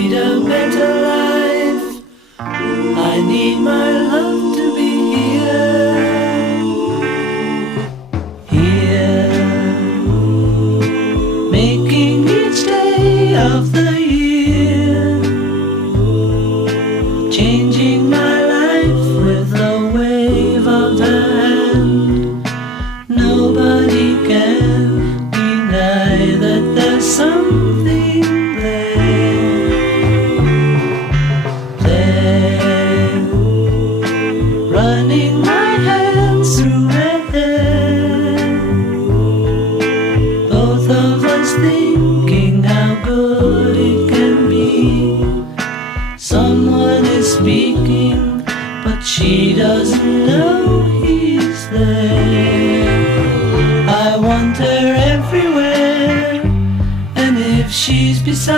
need a better life. I need my love to be here, here, making each day of the